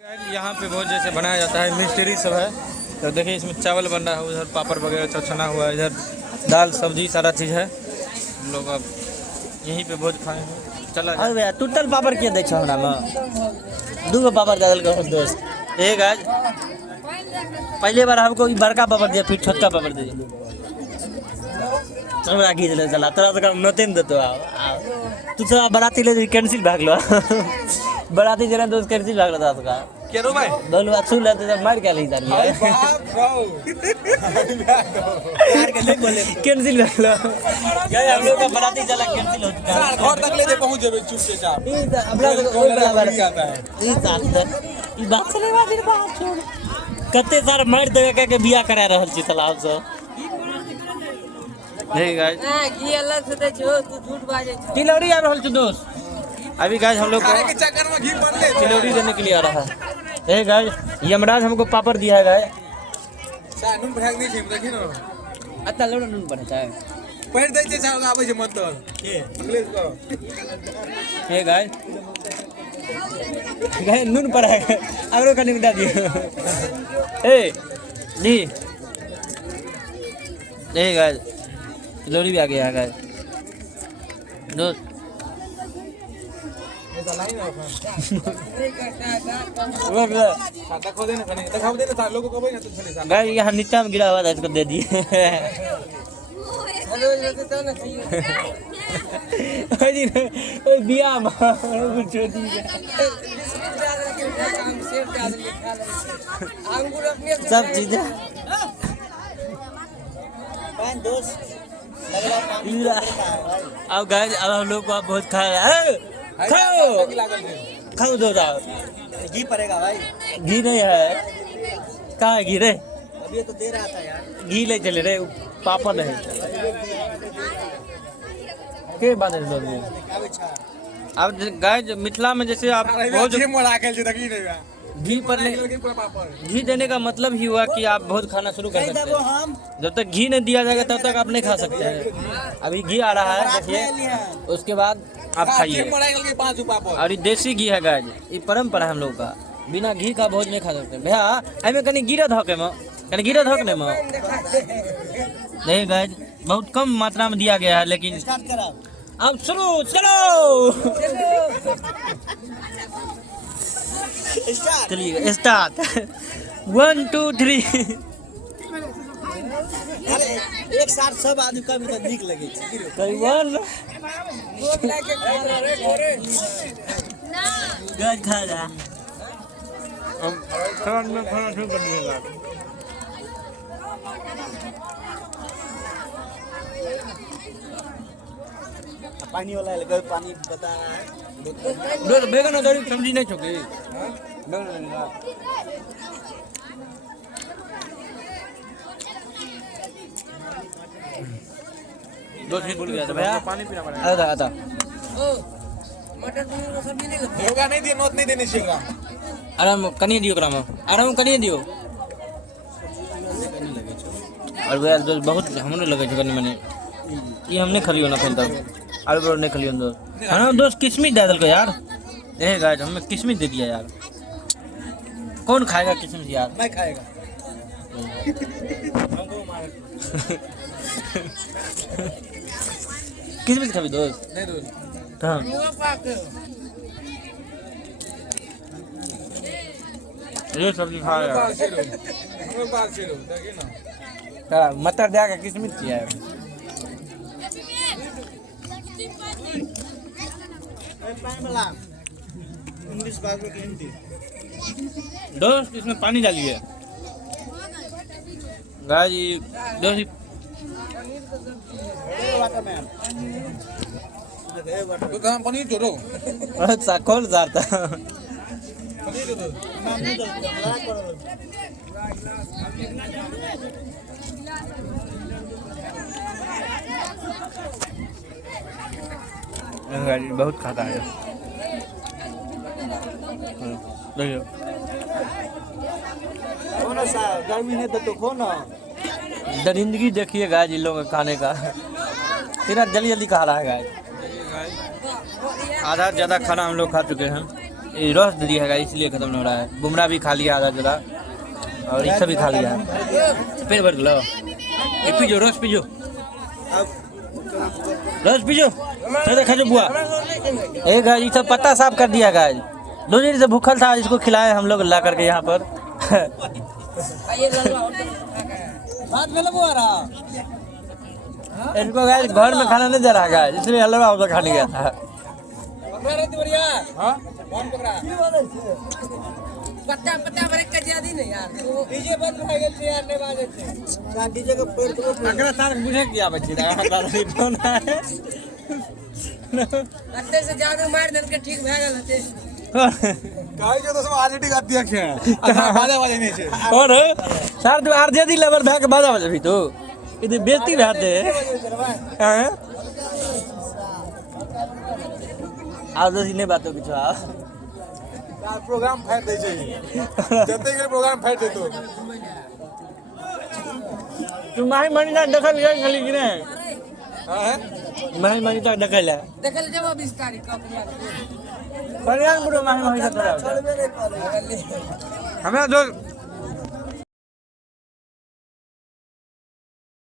यहाँ पे बहुत जैसे बनाया जाता है, मिस्ट्री सब है। तो देखिए इसमें चावल बन रहा है, उधर पापड़ वगैरह छना हुआ है, इधर दाल सब्जी सारा चीज़ है। हम लोग अब यहीं पे भोज खाए हैं। चला अरे भैया टोटल पापड़ के दै छौ हमरा में 2 गो पापड़ दे देलकै हम दोस्त। एक आज पहले बार हमको ई बड़का पापड़ दिया, फिर छोटका पापड़ दे दिया। हमरा की चले चला तोरा तो नते न देतो तू सब बराती ले कैंसिल भागलो बराती जरा दोस्त कैंसिल भागलो था उसका केरो भाई बोलो अच्छू लेते जब मार के ले जा रही है कैंसिल भागलो यार हम लोग का बराती चला कैंसिल हो चुका है। घर तक ले दे पहुंच जेबे चुप से जा। ई अपना कोई बराबर आता है ई साथ ई बात चले बात बात छोड़ कते सार मार देवे के बियाह करा रहल छी सलाह से। नहीं गाइस घी अलग से दे छो, तू झूठ बाजे छो। तिलौरी आ रहल छ दोस्त। अभी गाइस हम लोग के चक्कर में घी बन ले तिलौरी देने के लिए आ रहा है। हे गाइस यमराज हमको पापड़ दिया है गाइस। सानुन भाग नहीं छिम देखि न अत्ता लड़न न बनता है पैर दै छै साग आबै छै मतलब के इंग्लिश को हे गाइस गाय नून पर है आवरो कनी मिटा दियो ए दी हे गाइस तिलौरी भी आ गया है गाइस। दोस्त ऐसा लाइन है वो खाता खो दे न कने देखाव दे न लोगो को कहबै न तो चले सा गाइस यहाँ नीचा में गिरा हुआ था, इसको दे दिए। ओए बिया में छोटी सब चीज अब गाइस अब हम लोग को बहुत खा रहा है। खाओ लागल छै खाओ दो जाओ घी पड़ेगा भाई घी नहीं है कहाँ है घी रे अभी तो दे रहा था यार घी ले चले रे पापड़ है के बात है लोग आबै छै अब गाइस मिथिला में जैसे आप बहुत बहुत मोड़ा के छै देखि नहीं घी पर पूरा पापड़ घी देने का मतलब ही हुआ कि आप बहुत खाना शुरू कर सकते हैं। जब तक घी नहीं दिया जाएगा तब तक आप नहीं खा सकते हैं। अभी घी आ रहा है देखिए, उसके बाद आप खाइए। मोड़ा के 5 पापड़ और ये देसी घी है गाइस, ये परंपरा है हम लोग का, बिना घी का भोज नहीं खा सकते। भैया एमे कनी गिरा धके में कनी गिरा धक ने में नहीं गाइस बहुत कम मात्रा में दिया गया है, लेकिन स्टार्ट कराओ अब शुरू चलो चलिए स्टार्ट 1 2 3 अरे एक साथ सब आदमी का भी तो नीक लगे छै कई वन गज खा जा अब खाना शुरू कर दिया। पानी वाला लगा पानी बता रहा है दो बैगन और दाल सब्जी नहीं छोकी बैगन दो चीज भूल गया था भैया, पानी पीना पड़ेगा आता आता मटर पनीर को सब्जी नहीं लगती। होगा नहीं दिए नोट नहीं देने चाहिए आराम कनिए दियो करा में आराम कनिए दियो। और भैया दोस्त बहुत हमने लगे छै कनी मने ये हमने खलियो ना फिर तक आलू पर नहीं खलियो दोस्त। हां दोस्त किशमिश दे दलको यार। ए गाइस हमें किशमिश दे दिया यार, कौन खाएगा किशमिश यार? मैं खाएगा किशमिश खाबी दोस्त? नहीं दोस्त हां मुंह पाक ये सब्जी खा यार। हम लोग बाहर से लो देखिए ना हां मटर दे के किशमिश किया है। इंग्लिश बात में हिंदी दोस्त इसमें पानी डालिए गाइस दोस्त वाटर मैन तो कहां पनीर जोड़ो बहुत सा कौन जाता पनीर जोड़ो गाइस बहुत खाता है देखिए कौन सा गर्मी नहीं तो खो ना दरिंदगी देखिए गाइस इन लोगों के खाने का तेरा जल्दी जल्दी खा रहा है गाइस। आधा ज़्यादा खाना हम लोग खा चुके हैं। ये रस दे दिया है गाइस, इसलिए खत्म हो रहा है। बुमराह भी खा लिया आधा जरा और इससे भी खा लिया है। पेट भर लो, ये पीजो, रस पीजो, रस पीजो, चलो खा जो बुआ। ए गाइस ये सब पत्ता साफ कर दिया गाइस, 2 दिन से भूखल था, इसको खिलाए हम लोग ला करके यहाँ पर। इसको गाइस घर में खाना नहीं दे रहा गाइस, इसलिए हलवा हम लोग खाने गया था। पत्ता पत्ता भरे कजियादी नहीं यार डीजे बंद हो गए थे यार, नहीं बाजे थे डीजे का पेड़ तो अगला साल मुझे क्या बची रहा है कौन है अत्ते से जादू मार दन के ठीक भ गेल हते काहे जो तो सब आरजेडी का अध्यक्ष है, बाजा बाजे नहीं छे। और सर तू आरजेडी लेवर भाग बाजा बजे भी तो इधर बेइज्जती रहते हैं। आज तो इने बातों की छा प्रोग्राम फाइट दे छै, जते के प्रोग्राम फाइट देतो। तू माही मनी ना देखल गई खाली कि नहीं? हां है माही मनी तक देखल है, देखल जब 20 तारीख का कल्याण बुढ़ो माही मनी तक हमरा जो